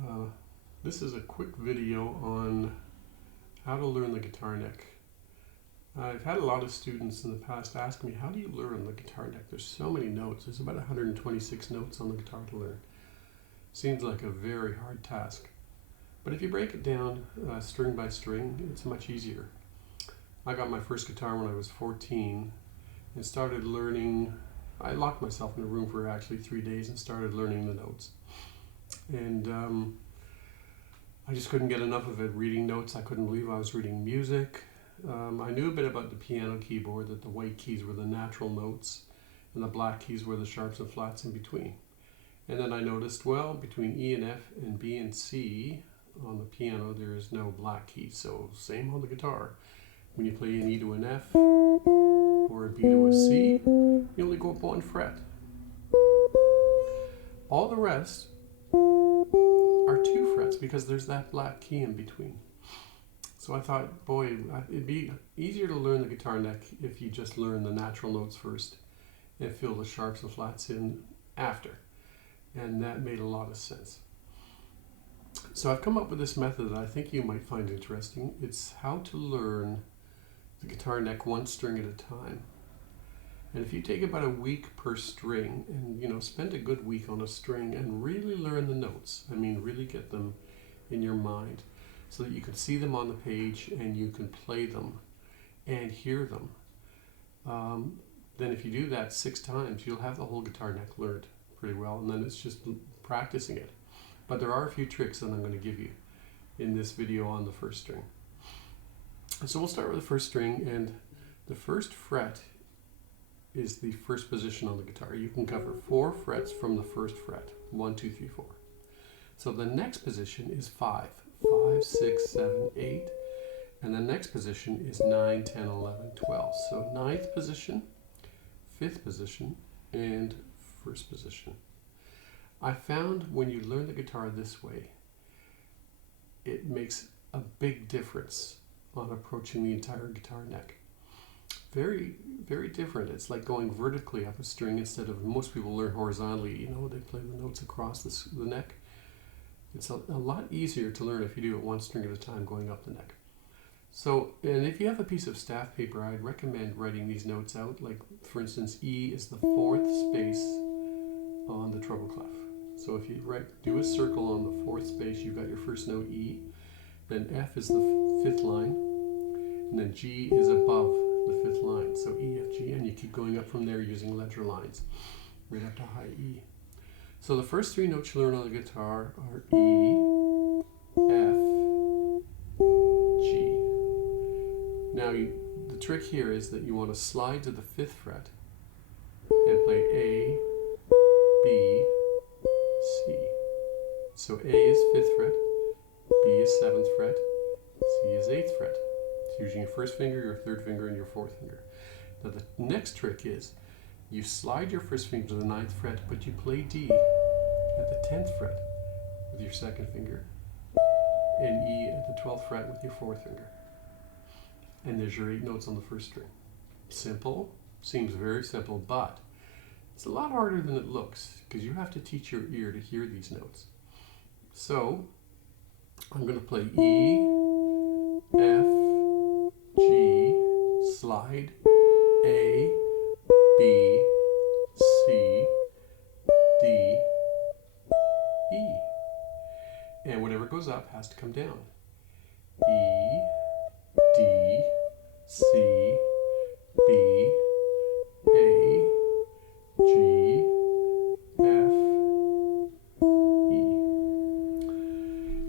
Uh, this is a quick video on how to learn the guitar neck. I've had a lot of students in the past ask me, how do you learn the guitar neck? There's so many notes. There's about 126 notes on the guitar to learn. Seems like a very hard task. But if you break it down string by string, it's much easier. I got my first guitar when I was 14 and started learning. I locked myself in a room for actually 3 days and started learning the notes. And I just couldn't get enough of it, reading notes. I couldn't believe I was reading music. I knew a bit about the piano keyboard, that the white keys were the natural notes and the black keys were the sharps and flats in between. And then I noticed, well, between E and F and B and C on the piano, there is no black key. So same on the guitar. When you play an E to an F or a B to a C, you only go up one fret. All the rest are 2 frets because there's that black key in between. So I thought, boy, it'd be easier to learn the guitar neck if you just learn the natural notes first and fill the sharps and flats in after. And that made a lot of sense. So I've come up with this method that I think you might find interesting. It's how to learn the guitar neck one string at a time. And if you take about a week per string and spend a good week on a string and really learn the notes, really get them in your mind so that you can see them on the page and you can play them and hear them, then if you do that 6 times, you'll have the whole guitar neck learned pretty well, and then it's just practicing it. But there are a few tricks that I'm going to give you in this video on the first string. So we'll start with the first string, and the first fret is the first position on the guitar. You can cover 4 frets from the first fret, 1, 2, 3, 4. So the next position is 5, 5, 6, 7, 8, and the next position is 9, 10, 11, 12. So 9th position, 5th position, and 1st position. I found when you learn the guitar this way, it makes a big difference on approaching the entire guitar neck. Very, very different. It's like going vertically up a string instead of, most people learn horizontally, they play the notes across the neck. It's a lot easier to learn if you do it one string at a time going up the neck. So, and if you have a piece of staff paper, I'd recommend writing these notes out. Like, for instance, E is the 4th space on the treble clef. So if you do a circle on the 4th space, you've got your first note E, then F is the 5th line, and then G is above the 5th line. So E, F, G, and you keep going up from there using ledger lines, right up to high E. So the first 3 notes you learn on the guitar are E, F, G. Now the trick here is that you want to slide to the 5th fret and play A, B, C. So A is 5th fret, B is 7th fret, C is 8th fret. It's using your 1st finger, your 3rd finger, and your 4th finger. Now the next trick is you slide your 1st finger to the 9th fret, but you play D at the 10th fret with your 2nd finger, and E at the 12th fret with your 4th finger. And there's your 8 notes on the first string. Simple, seems very simple, but it's a lot harder than it looks because you have to teach your ear to hear these notes. So I'm going to play E, F, G, slide, A, B, C, D, E. And whatever goes up has to come down. E, D, C, B, A, G, F, E.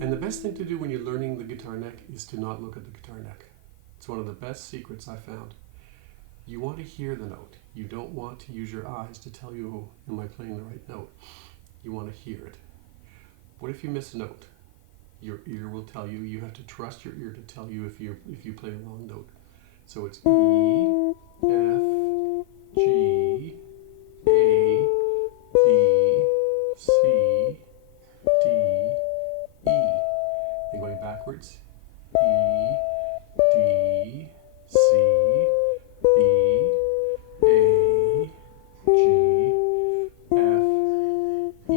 And the best thing to do when you're learning the guitar neck is to not look at the guitar neck. It's one of the best secrets I found. You want to hear the note. You don't want to use your eyes to tell you, oh, am I playing the right note? You want to hear it. What if you miss a note? Your ear will tell you. You have to trust your ear to tell you if you play a wrong note. So it's E, F, G, A, B, C, D, E. And going backwards, E, D, C, B, A, G, F, E.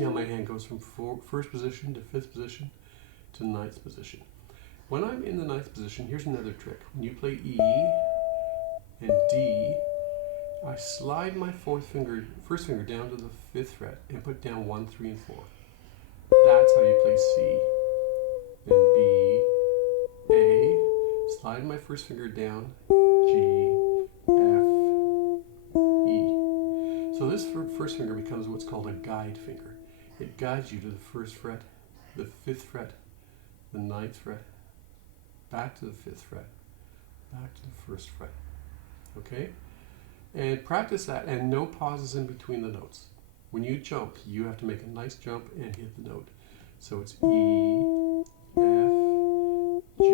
see how my hand goes from first position to fifth position to ninth position. When I'm in the ninth position, here's another trick. When you play E and D, I slide my first finger down to the fifth fret and put down 1, 3, and 4. That's how you play C. Then B, A, slide my first finger down, G, F, E. So this first finger becomes what's called a guide finger. It guides you to the first fret, the fifth fret, the ninth fret, back to the fifth fret, back to the first fret. Okay? And practice that, and no pauses in between the notes. When you jump, you have to make a nice jump and hit the note. So it's E, F, G,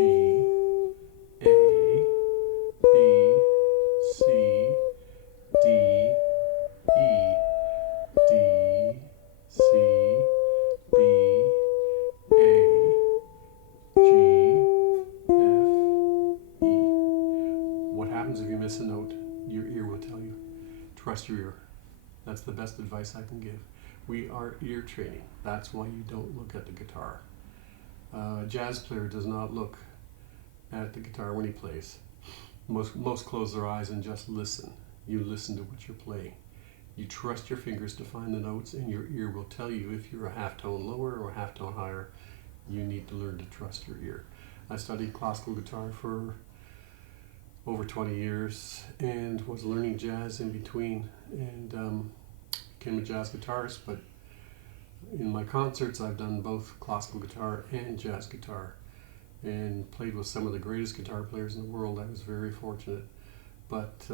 A, B, C, D, E, D, C, B, A, G, F, E. What happens if you miss a note? Your ear will tell you. Trust your ear. That's the best advice I can give. We are ear training. That's why you don't look at the guitar. A jazz player does not look at the guitar when he plays. Most close their eyes and just listen. You listen to what you're playing. You trust your fingers to find the notes, and your ear will tell you if you're a half tone lower or a half tone higher. You need to learn to trust your ear. I studied classical guitar for over 20 years and was learning jazz in between, and became a jazz guitarist. But in my concerts I've done both classical guitar and jazz guitar and played with some of the greatest guitar players in the world. I was very fortunate. But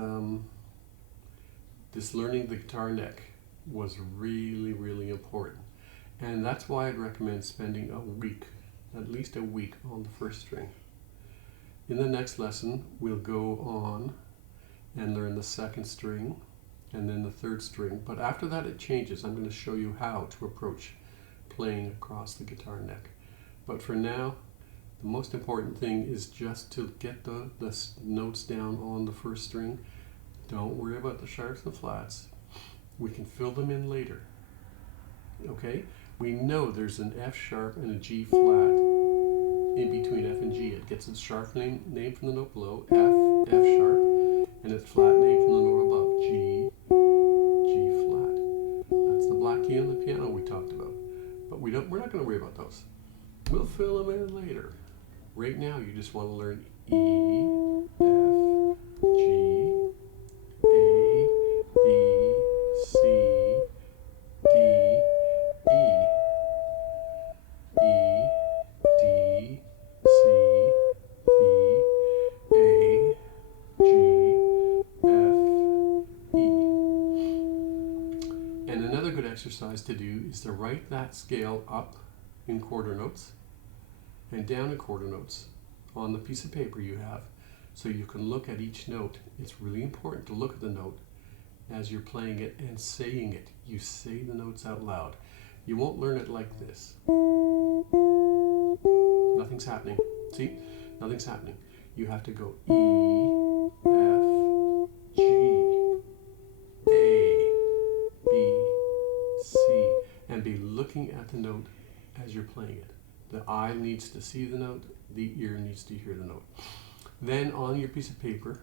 this learning the guitar neck was really, really important, and that's why I'd recommend spending a week, at least a week, on the first string. In the next lesson, we'll go on and learn the second string and then the third string. But after that, it changes. I'm going to show you how to approach playing across the guitar neck. But for now, the most important thing is just to get the notes down on the first string. Don't worry about the sharps and flats. We can fill them in later. Okay? We know there's an F sharp and a G flat in between F and G. It gets its sharp name from the note below, F sharp, and its flat name from the note above, G flat. That's the black key on the piano we talked about. But we're not going to worry about those. We'll fill them in later. Right now, you just want to learn E, F, G, A, B, C, D, E, E, D, C, B, A, G, F, E. And another good exercise to do is to write that scale up in quarter notes and down in quarter notes on the piece of paper you have, so you can look at each note. It's really important to look at the note as you're playing it and saying it. You say the notes out loud. You won't learn it like this. Nothing's happening. See? Nothing's happening. You have to go E, F, G, A, B, C, and be looking at the note as you're playing it. The eye needs to see the note, the ear needs to hear the note. Then on your piece of paper,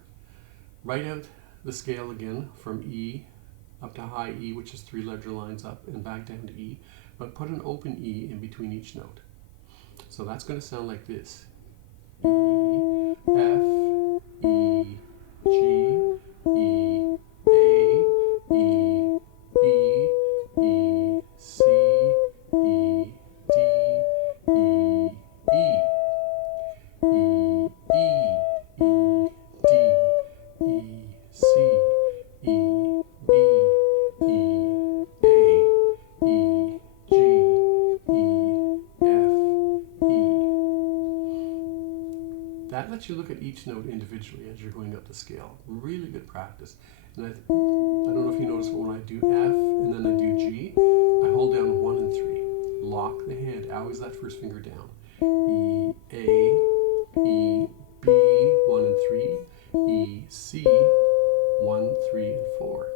write out the scale again from E up to high E, which is 3 ledger lines up, and back down to E, but put an open E in between each note. So that's going to sound like this. E, F, E, G, E, A, E, B, E, C, E, D, E, E, E, E, E, D, E, C, E, B, E, A, E, G, E, F, E. That lets you look at each note individually as you're going up the scale. Really good practice. And I don't know if you notice, but when I do F and then I do G, I hold down 1 and 3. Lock the hand, always that first finger down. E, A, E, B, 1 and 3. E, C, 1, 3, and 4.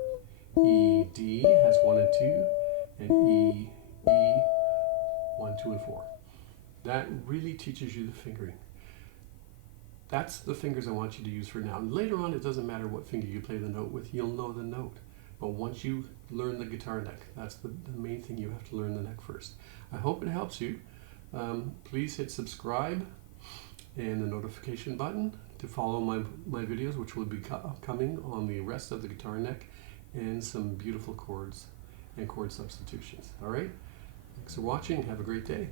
E, D has 1 and 2. And E, E, 2 and 4. That really teaches you the fingering. That's the fingers I want you to use for now. And later on, it doesn't matter what finger you play the note with, you'll know the note. But once you learn the guitar neck, that's the main thing. You have to learn the neck first. I hope it helps you. Please hit subscribe and the notification button to follow my videos, which will be coming on the rest of the guitar neck and some beautiful chords and chord substitutions. All right? Thanks for watching. Have a great day.